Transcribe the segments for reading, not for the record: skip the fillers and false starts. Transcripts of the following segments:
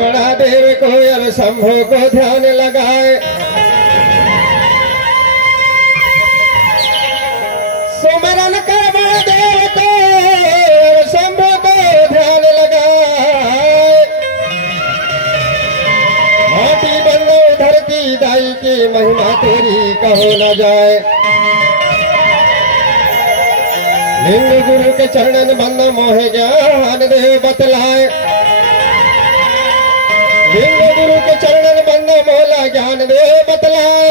बड़ा देव को और शंभु को ध्यान लगाए। सुमरन कर बड़ा देव को और शंभु को ध्यान लगाए। माटी बनो धरती दाई की महिमा तेरी कहो न जाए। लिंग गुरु के चरणन बंद मोहे ज्ञान देव बतलाए। लिंग गुरु के चरणन बंद मोला ज्ञान देव बतलाए।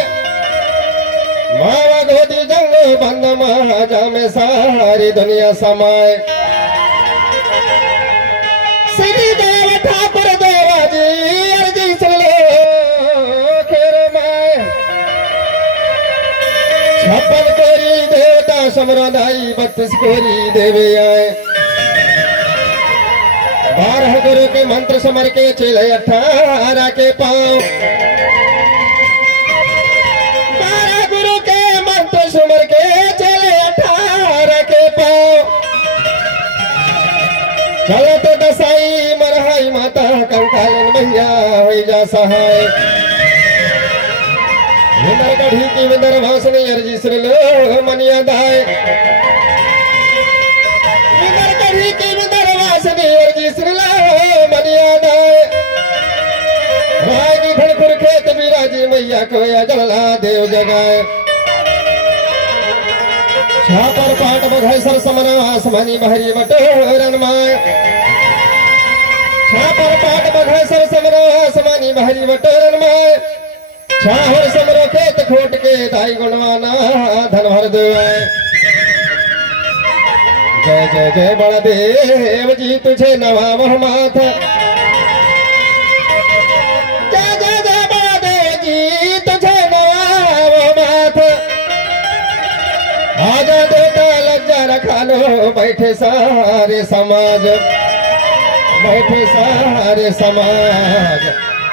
मावा गोदी जंग बंद महाजा में सारी दुनिया समाए। श्री देव ठाकुर देवा जी अर्जी सुन लो खेर माए। छप्पन कोरी देवता समरादाई 32 कोरी देवे आए। 12 गुरु के मंत्र समर के चले 18 के पांव। 12 गुरु के मंत्र समर के चले 18 के पांव। चलो तो दसाई मरहाई माता कंकालन भैया हो जा सहाय। विंदर गढ़ी की विंदर भाषणी अर्जी सुन लो मनिया दाय। विंदर गढ़ी की विंदर भाषणी अर्जी सुन लो मनिया दाय। रागी धनपुर खेत बिराजी मैया को या जला देव जगाए। छापर पाट बघैसर समरा आसमानी बहरी बटोरन माए। छापर पाट बघैसर समरा आसमानी बहरी बटोरन माए। छाहर समरो खेत खोट के दाई गुणवाना धन भर दे। जय जय जय बड़ा देव जी तुझे नवावह माथ। जय जय जय बड़ा देव जी तुझे नवावह माथ। आजा देता लज्जा रखा लो बैठे सारे समाज। बैठे सारे समाज।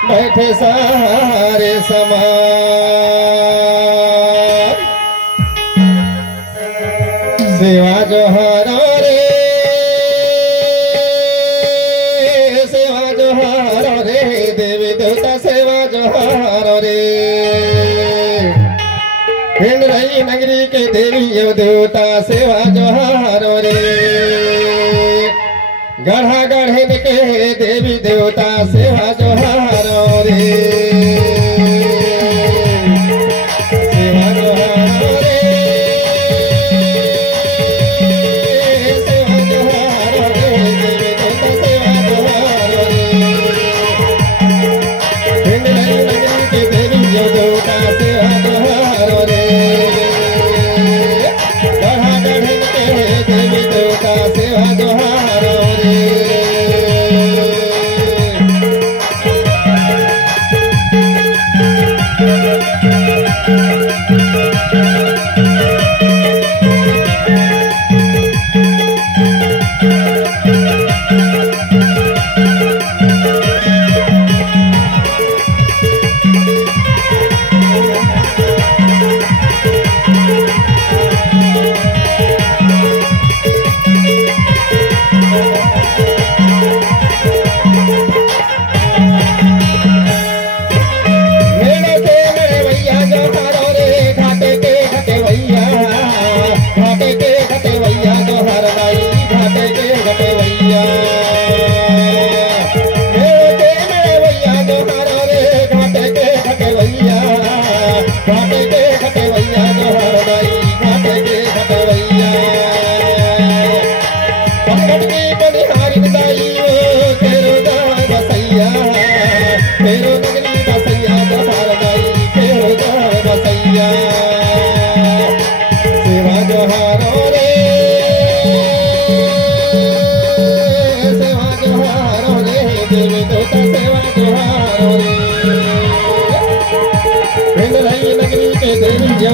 बैठे सारे समाज। सेवा जोहारो रे। सेवा जोहारो रे देवी देवता सेवा जोहारो रे। पिंड रही नगरी के देवी यो देवता सेवा जोहारो रे। गढ़ा गढ़िन के देवी देवता सेवा जोहारो रे। सेवा जोहारो रे। सेवा जोहारो रे देवी देवता सेवा जोहारो रे। पिंड रही नगरी के देवी यो देवता सेवा जोहारो रे। गढ़ा गढ़िन के देवी देवता सेवा जोहारो रे।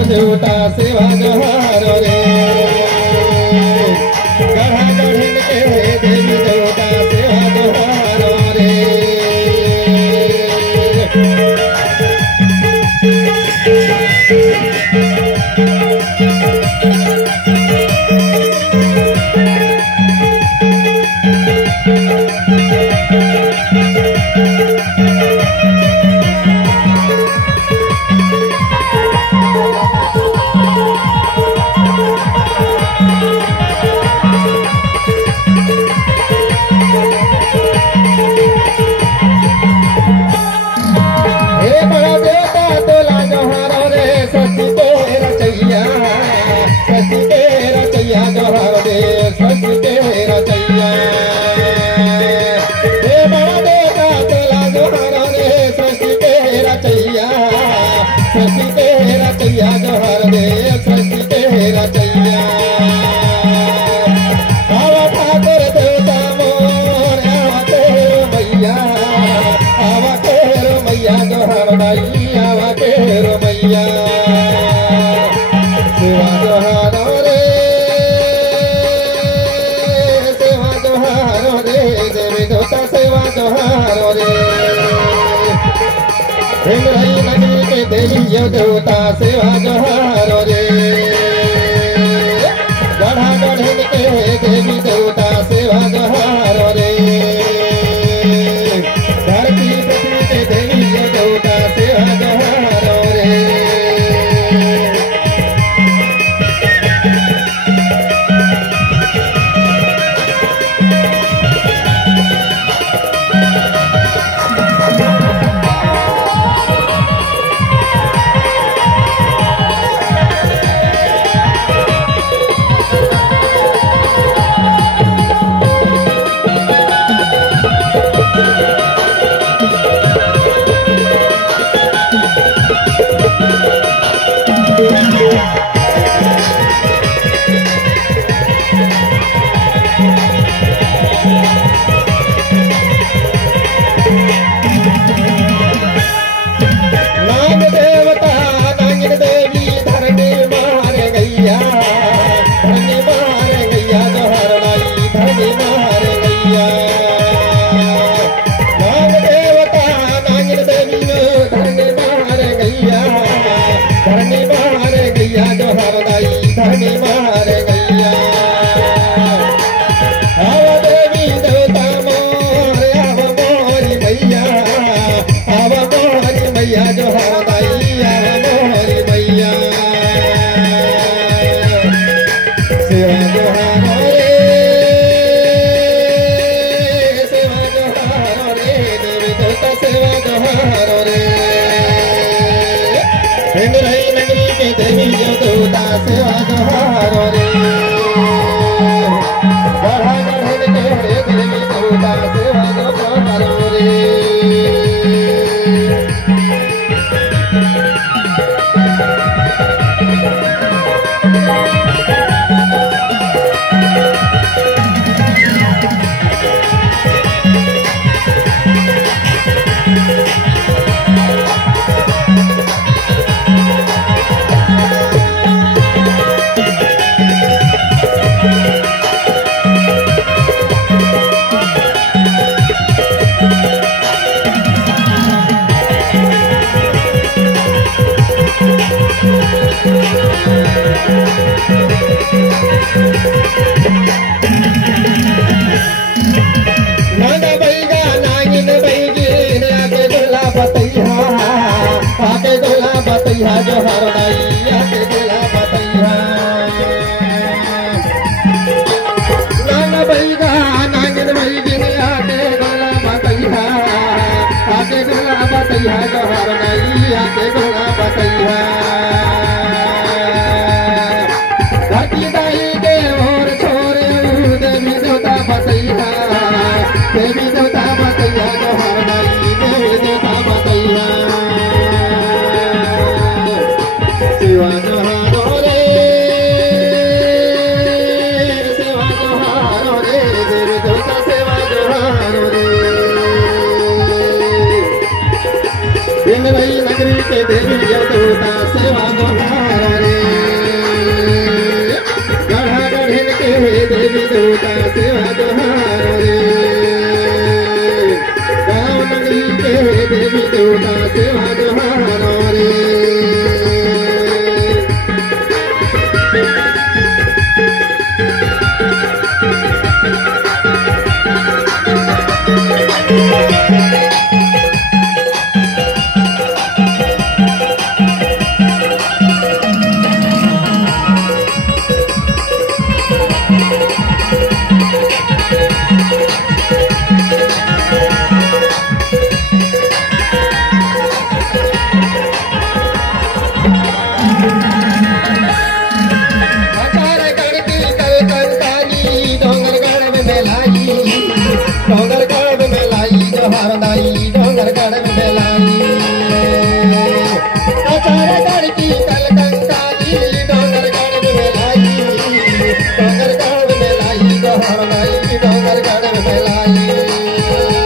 देवता सेवा जोहारो रे। गढ़ा गढ़िन के देवी देवता सेवा जोहारो रे। जोड़ाई आवा के मैया सेवा जोहारो रे देवी देवता सेवा जोहारो रे हिंगराई नगरी के देवी देवता सेवा जोहारो रे गढ़ा गढ़ के देवी देवता सेवा जोहारो रे धरती पृथ्वी के देवी देवता सेवा जोहारो रे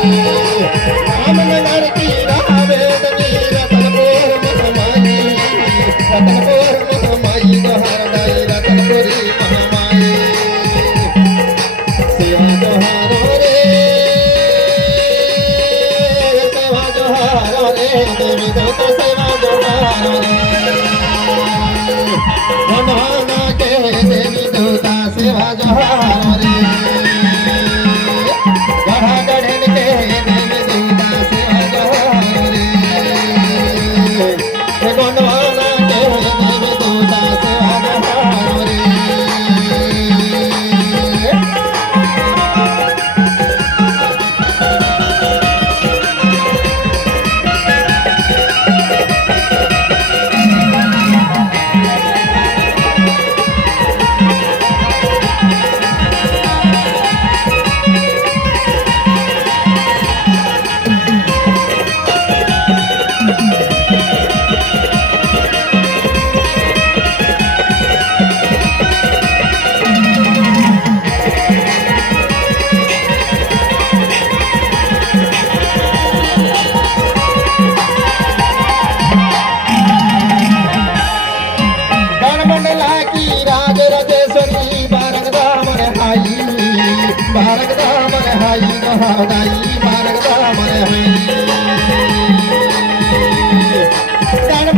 राम नगर की राह वेद नीर जोहारो रे देवी देवता सेवा जोहारो रे गंडवाना के देवी देवता सेवा जोहारो रे गढ़ा गढ़न के देवी देवता सेवा जोहारो रे गंडवाना के देवी देवता सेवा जोहारो रे मंडला की राज राजेश्वरी बारक दामन हाई बारक दामन हाई दोहराई बारक दामन हाई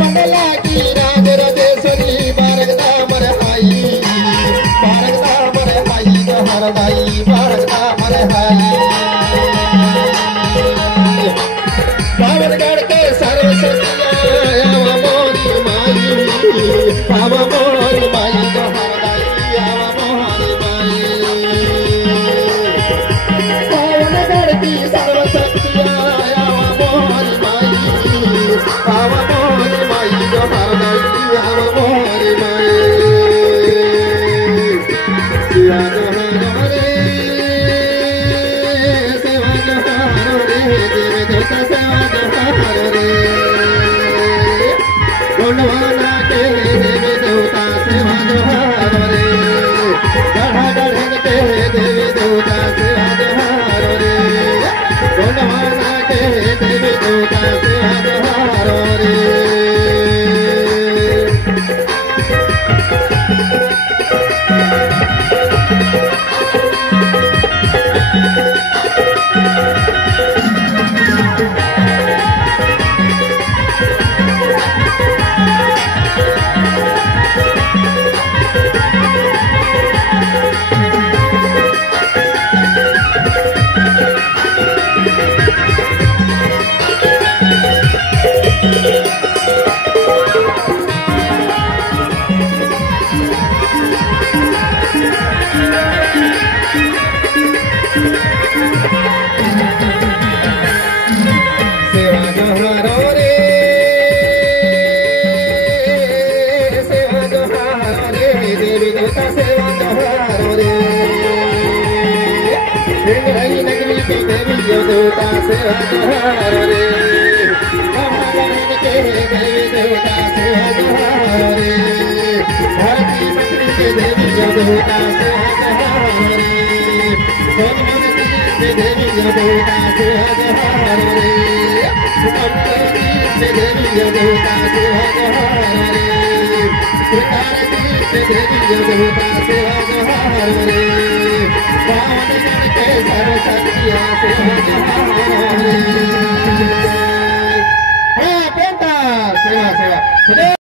मंडला की राज राजेश्वरी बारक दामन हाई दोहराई बारक दामन हाई पावनगढ़ के सर्वशक्तिया मोरी माई आवा मोरी माई दोहराई आवा मोरी माई पावनगढ़ की सर्वशक्तिया आवा मोरी माई आवा मोरी माई दोहराई आवा मोरी माई सेवा जोहारो रे सेवा जोहारो रे देवी देवता सेवा जोहारो रे गंडवाना के देवी देवता सेवा जोहारो रे गढ़ा गढ़न के देवी देवता सेवा जोहारो रे गंडवाना के देवी देवता सेवा जोहारो रे सेवा जोहारो रे सेवा जोहारो रे देवी देवता सेवा जोहारो रे सिंगरई नगरी की देवी देवता सेवा जोहारो रे गंडवाना के देवी देवता सेवा जोहारो रे भारती मंत्री के देवी देवता सेवा जोहारो रे सोनमन के देवी देवता सेवा जोहारो रे देवी देवता सेवा जोहारो रे देवी देवता सेवा जोहारो रे पावनगढ़ के सर्वशक्तिया सेवा जोहारो रे बेटा सेवा सेवा